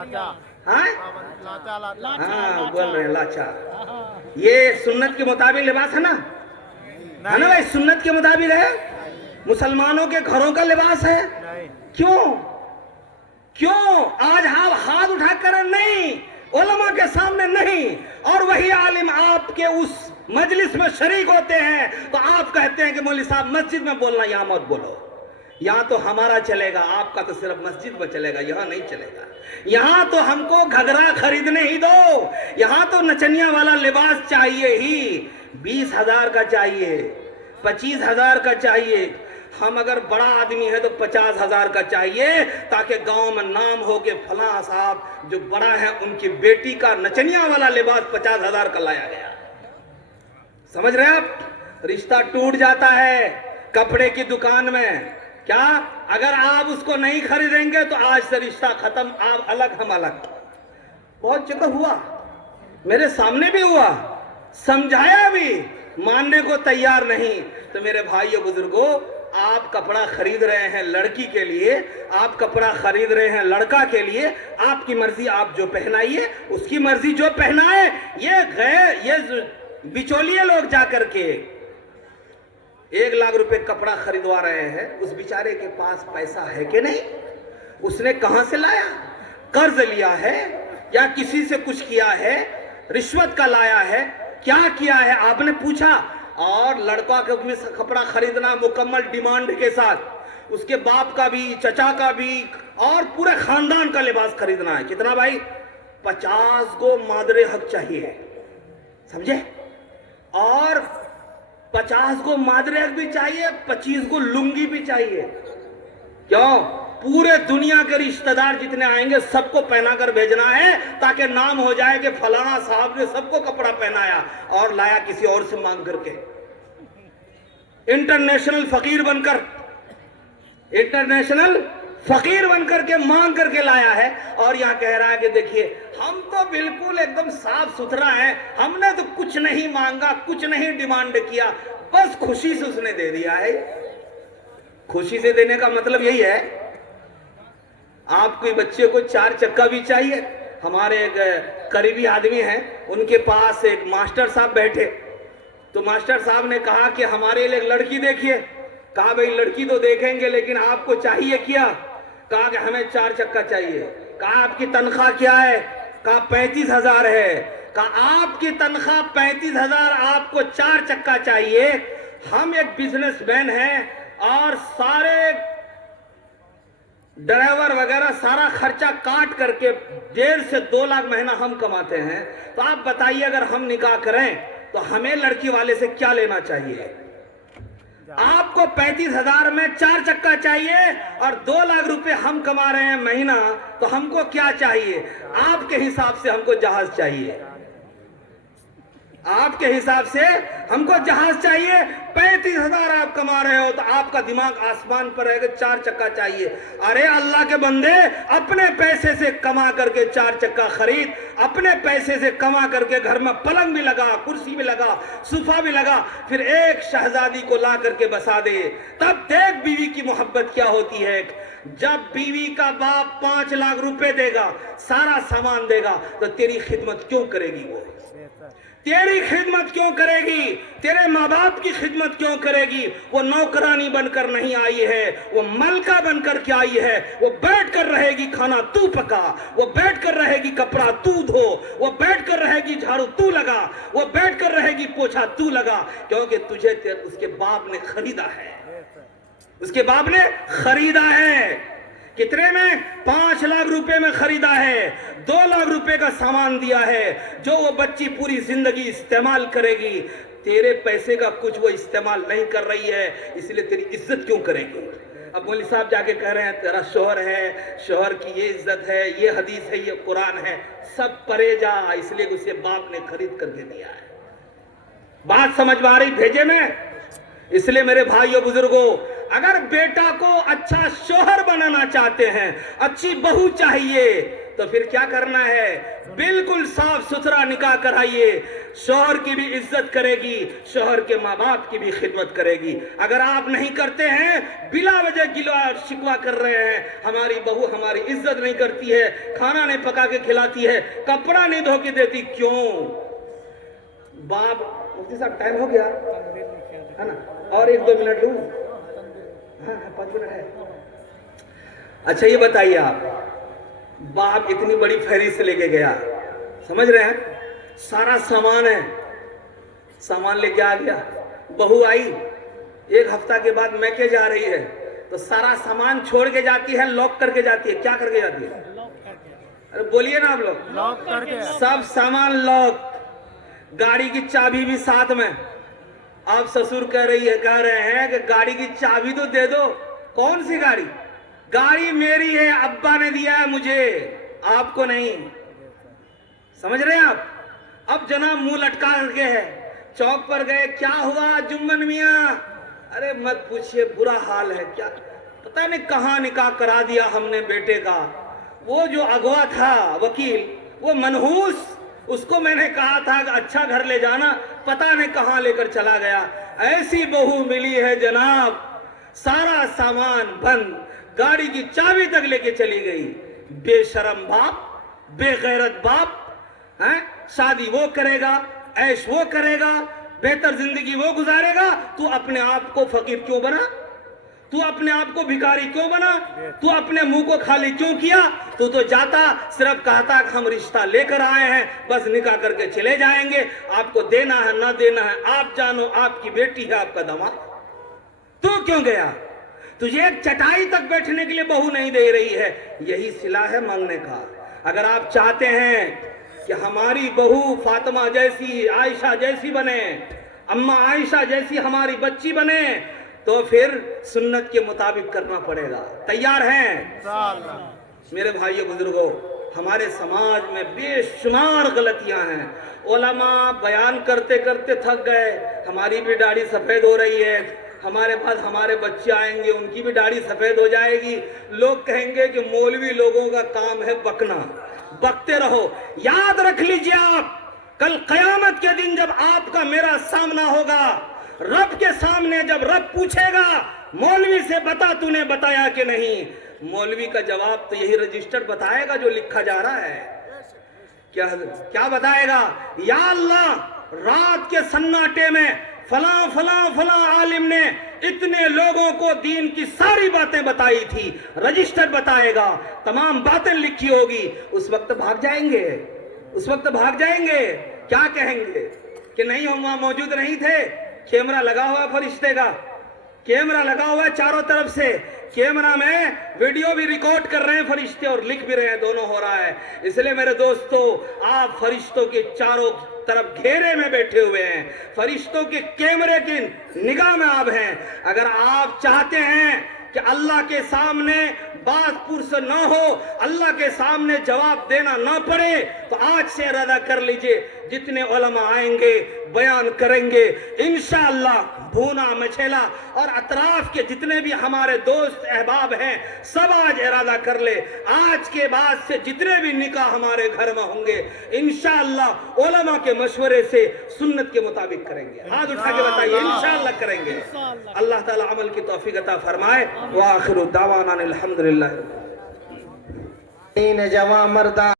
हाँ बोल रहे हैं लाचा। ये सुन्नत के मुताबिक लिबास है ना भाई, सुन्नत के मुताबिक है, मुसलमानों के घरों का लिबास है। क्यों क्यों आज आप हाथ उठाकर नहीं, उलमा के सामने नहीं, और वही आलिम आपके उस मजलिस में शरीक होते हैं तो आप कहते हैं कि मौलवी साहब मस्जिद में बोलना, यहाँ मत बोलो, यहाँ तो हमारा चलेगा, आपका तो सिर्फ मस्जिद में चलेगा, यहाँ नहीं चलेगा। यहाँ तो हमको घघरा खरीदने ही दो, यहाँ तो नचनिया वाला लिबास चाहिए ही, 20,000 का चाहिए, 25,000 का चाहिए। हम अगर बड़ा आदमी है तो 50,000 का चाहिए, ताकि गांव में नाम हो कि फलां साहब जो बड़ा है उनकी बेटी का नचनिया वाला लिबास 50,000 का लाया गया। समझ रहे हैं आप? रिश्ता टूट जाता है कपड़े की दुकान में। क्या अगर आप उसको नहीं खरीदेंगे तो आज से रिश्ता खत्म, आप अलग हम अलग। बहुत जगह हुआ, मेरे सामने भी हुआ, समझाया भी, मानने को तैयार नहीं। तो मेरे भाइयों बुजुर्गों, आप कपड़ा खरीद रहे हैं लड़की के लिए, आप कपड़ा खरीद रहे हैं लड़का के लिए, आपकी मर्जी, आप जो पहनाइए, उसकी मर्जी जो पहनाए। ये बिचौलिए लोग जाकर के 1 लाख रुपए कपड़ा खरीदवा रहे हैं, उस बेचारे के पास पैसा है कि नहीं? उसने कहां से लाया? कर्ज लिया है या किसी से कुछ किया है, रिश्वत का लाया है, क्या किया है आपने पूछा? और लड़का का भी कपड़ा खरीदना मुकम्मल डिमांड के साथ, उसके बाप का भी, चचा का भी, और पूरे खानदान का लिबास खरीदना है। कितना भाई? 50 गो मादरे हक चाहिए, समझे? और 50 गो मादरे हक भी चाहिए, 25 गो लुंगी भी चाहिए। क्यों? पूरे दुनिया के रिश्तेदार जितने आएंगे सबको पहना कर भेजना है, ताकि नाम हो जाए कि फलाना साहब ने सबको कपड़ा पहनाया और लाया किसी और से मांग करके। इंटरनेशनल फकीर बनकर के मांग करके लाया है, और यहाँ कह रहा है कि देखिए हम तो बिल्कुल एकदम साफ सुथरा है, हमने तो कुछ नहीं मांगा, कुछ नहीं डिमांड किया, बस खुशी से उसने दे दिया है। खुशी से देने का मतलब यही है, आपके बच्चे को 4 चक्का भी चाहिए। हमारे एक करीबी आदमी हैं, उनके पास एक मास्टर साहब बैठे, तो मास्टर साहब ने कहा कि हमारे लिए एक लड़की देखिए। कहा भाई लड़की तो देखेंगे, लेकिन आपको चाहिए क्या? कहा कि हमें 4 चक्का चाहिए। कहा आपकी तनख्वाह क्या है? कहा 35,000 है। कहा आपकी तनख्वाह 35,000, आपको 4 चक्का चाहिए। हम एक बिजनेसमैन हैं और सारे ड्राइवर वगैरह सारा खर्चा काट करके 1.5 से 2 लाख महीना हम कमाते हैं, तो आप बताइए अगर हम निकाह करें तो हमें लड़की वाले से क्या लेना चाहिए? आपको 35,000 में 4 चक्का चाहिए और 2 लाख रुपए हम कमा रहे हैं महीना, तो हमको क्या चाहिए? आपके हिसाब से हमको जहाज चाहिए, आपके हिसाब से हमको जहाज चाहिए। 35,000 आप कमा रहे हो तो आपका दिमाग आसमान पर रहेगा, 4 चक्का चाहिए। अरे अल्लाह के बंदे, अपने पैसे से कमा करके 4 चक्का खरीद, अपने पैसे से कमा करके घर में पलंग भी लगा, कुर्सी भी लगा, सोफा भी लगा, फिर एक शहजादी को ला करके बसा दे। तब देख बीवी की मोहब्बत क्या होती है। जब बीवी का बाप 5 लाख रुपए देगा, सारा सामान देगा, तो तेरी खिदमत क्यों करेगी? वो तेरी खिदमत क्यों करेगी? तेरे माँ बाप की खिदमत क्यों करेगी? वो नौकरानी बनकर नहीं आई है, वो मलका बनकर के आई है। वो बैठ कर रहेगी खाना तू पका, वो बैठ कर रहेगी कपड़ा तू धो, वो बैठ कर रहेगी झाड़ू तू लगा, वो बैठ कर रहेगी पोछा तू लगा, क्योंकि तुझे उसके बाप ने खरीदा है, उसके बाप ने खरीदा है। कितने में? 5 लाख रुपए में खरीदा है, 2 लाख रुपए का सामान दिया है, जो वो बच्ची पूरी जिंदगी इस्तेमाल करेगी। तेरे पैसे का कुछ वो इस्तेमाल नहीं कर रही है, इसलिए तेरी इज्जत क्यों करेगी? अब मौलवी साहब जाके कह रहे हैं तेरा शोहर है, शोहर की ये इज्जत है, ये हदीस है, ये कुरान है, सब परे जा, इसलिए उसे बाप ने खरीद करके दिया है। बात समझ में आ रही भेजे में? इसलिए मेरे भाइयों बुजुर्गों, अगर बेटा को अच्छा शोहर बनाना चाहते हैं, अच्छी बहू चाहिए, तो फिर क्या करना है? बिल्कुल साफ सुथरा निकाह कराइए। شوہر کی بھی عزت کرے گی، شوہر کے ماں باپ کی بھی خدمت کرے گی۔ اگر آپ نہیں کرتے ہیں، بلا وجہ گلہ اور شکوہ کر رہے ہیں، ہماری بہو ہماری عزت نہیں کرتی ہے، کھانا نہیں پکا کے کھلاتی ہے، کپڑا نہیں دھو کے دیتی، کیوں؟ باپ، مفتی صاحب ٹائم ہو گیا ہے نا؟ اور 1-2 منٹ لوں؟ ہاں 5 منٹ ہے۔ اچھا یہ بتائیے آپ، باپ اتنی بڑی فہرست لے کے گیا، سمجھ رہے ہیں؟ سارا سامان ہے، سامان لے کے آ گیا، بہو آئی 1 ہفتہ کے بعد میکے جا رہی ہے تو سارا سامان چھوڑ کے جاتی ہے، لاک کر کے جاتی ہے۔ کیا کر کے جاتی ہے؟ ارے بولیے نا آپ لوگ۔ لاک کر کے سب سامان لاک، گاڑی کی چابی بھی ساتھ میں۔ آپ سسر کہہ رہے ہیں کہ گاڑی کی چابی تو دے دو۔ کون سی گاڑی؟ گاڑی میری ہے، ابا نے دیا ہے مجھے، آپ کو نہیں۔ سمجھ رہے ہیں آپ؟ اب جناب منہ لٹکا کر کے ہے، چوک پر گئے، کیا ہوا جمن میاں؟ ارے مت پوچھئے، برا حال ہے، کیا پتہ نہیں کہاں نکاح کرا دیا ہم نے بیٹے کا۔ وہ جو اغوا تھا وکیل، وہ منحوس، اس کو میں نے کہا تھا کہ اچھا گھر لے جانا، پتہ نہیں کہاں لے کر چلا گیا۔ ایسی بہو ملی ہے جناب، سارا سامان بند، گاڑی کی چابی تک لے کے چلی گئی۔ بے شرم باپ، بے غیرت باپ، شادی وہ کرے گا، عیش وہ کرے گا، بہتر زندگی وہ گزارے گا، تو اپنے آپ کو فقیر کیوں بنا؟ تو اپنے آپ کو بھکاری کیوں بنا؟ تو اپنے منہ کو خالی کیوں کیا؟ تو جاتا، صرف کہتا کہ ہم رشتہ لے کر آئے ہیں، بس نکاح کر کے چلے جائیں گے، آپ کو دینا ہے نہ دینا ہے آپ جانو، آپ کی بیٹی ہے، آپ کا داماد۔ تو کیوں گیا؟ تجھے ایک چٹائی تک بیٹھنے کے لیے بہو نہیں دے رہی ہے۔ یہی صلہ ہے مانگنے کا۔ اگر آپ چاہتے ہیں کہ ہماری بہو فاطمہ جیسی، عائشہ جیسی بنے، اماں عائشہ جیسی ہماری بچی بنے، تو پھر سنت کے مطابق کرنا پڑے گا۔ تیار ہیں؟ میرے بھائیو بزرگوں، ہمارے سماج میں بے شمار غلطیاں ہیں۔ علماء بیان کرتے کرتے تھک گئے، ہماری بھی داڑھی سفید ہو رہی ہے، ہمارے پاس ہمارے بچے آئیں گے، ان کی بھی داڑھی سفید ہو جائے گی، لوگ کہیں گے کہ مولوی لوگوں کا کام ہے بکنا۔ بکتے رہو۔ یاد رکھ لیجئے آپ، کل قیامت کے دن جب آپ کا میرا سامنا ہوگا، رب کے سامنے جب رب پوچھے گا مولوی سے بتا تو نے بتایا کہ نہیں، مولوی کا جواب تو یہی رجسٹر بتائے گا جو لکھا جا رہا ہے۔ کیا بتائے گا؟ یا اللہ، رات کے سناٹے میں فلاں فلاں فلاں عالم نے اتنے لوگوں کو دین کی ساری باتیں بتائی تھی، رجسٹر بتائے گا، تمام باتیں لکھی ہوگی۔ اس وقت بھاگ جائیں گے، اس وقت بھاگ جائیں گے، کیا کہیں گے کہ نہیں ہم وہاں موجود نہیں تھے؟ کیمرہ لگا ہوا ہے فرشتے کا، کیمرہ لگا ہوا ہے چاروں طرف سے، کیمرہ میں ویڈیو بھی ریکارڈ کر رہے ہیں فرشتے اور لکھ بھی رہے ہیں، دونوں ہو رہا ہے۔ اس لئے میرے دوستو، آپ فرشتوں کے چاروں طرف گھیرے میں بیٹھے ہوئے ہیں، فرشتوں کے کیمرے کی نگاہ میں آپ ہیں۔ اگر آپ چاہتے ہیں کہ اللہ کے سامنے بات پرس نہ ہو، اللہ کے سامنے جواب دینا نہ پڑے، تو آج سے ارادہ کر لیجئے، جتنے علماء آئیں گے بیان کریں گے انشاءاللہ، بھونا مچھیلا اور اطراف کے جتنے بھی ہمارے دوست احباب ہیں، سب آج ارادہ کر لے، آج کے بعد سے جتنے بھی نکاح ہمارے گھر میں ہوں گے انشاءاللہ علماء کے مشورے سے سنت کے مطابق کریں گے۔ ہاتھ اٹھا کے بتائیے انشاءاللہ کریں گے۔ اللہ تعالی عمل کی توفیق عطا فرمائے۔ وآخر دعوانا الحمدللہ۔ جوان مردہ